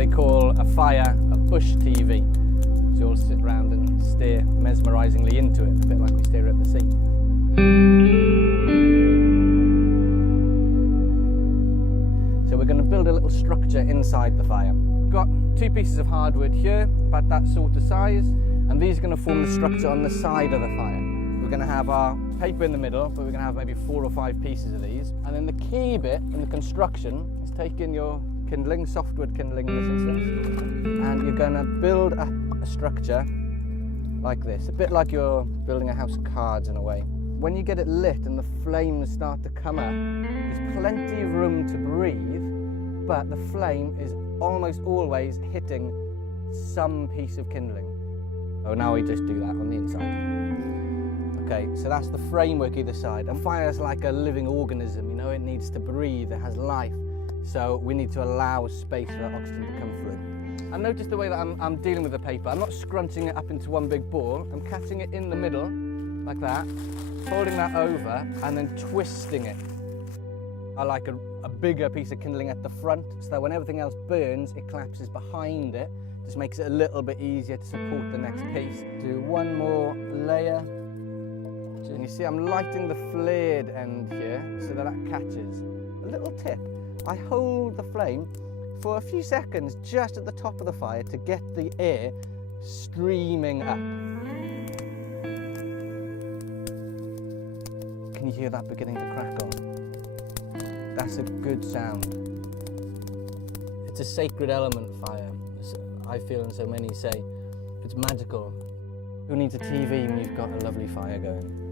they call a fire a bush TV. So you all sit around and stare mesmerisingly into it, a bit like we stare at the sea. So we're going to build a little structure inside the fire. We've got 2 pieces of hardwood here, about that sort of size, and these are going to form the structure on the side of the fire. We're going to have our paper in the middle, but we're going to have maybe 4 or 5 pieces of these. And then the key bit in the construction is taking your kindling, softwood kindling in this instance, and you're going to build up a structure like this, a bit like you're building a house of cards in a way. When you get it lit and the flames start to come up, there's plenty of room to breathe, but the flame is almost always hitting some piece of kindling. Oh, now we just do that on the inside. Okay, so that's the framework either side. A fire is like a living organism, you know, it needs to breathe, it has life. So we need to allow space for that oxygen to come through. And notice the way that I'm dealing with the paper. I'm not scrunching it up into one big ball. I'm catching it in the middle, like that, folding that over, and then twisting it. I like a bigger piece of kindling at the front, so that when everything else burns, it collapses behind it. Just makes it a little bit easier to support the next piece. Do one more layer. And you see I'm lighting the flared end here, so that catches. A little tip. I hold the flame for a few seconds just at the top of the fire to get the air streaming up. Can you hear that beginning to crackle? That's a good sound. It's a sacred element, fire. I feel, and so many say, it's magical. Who needs a TV when you've got a lovely fire going?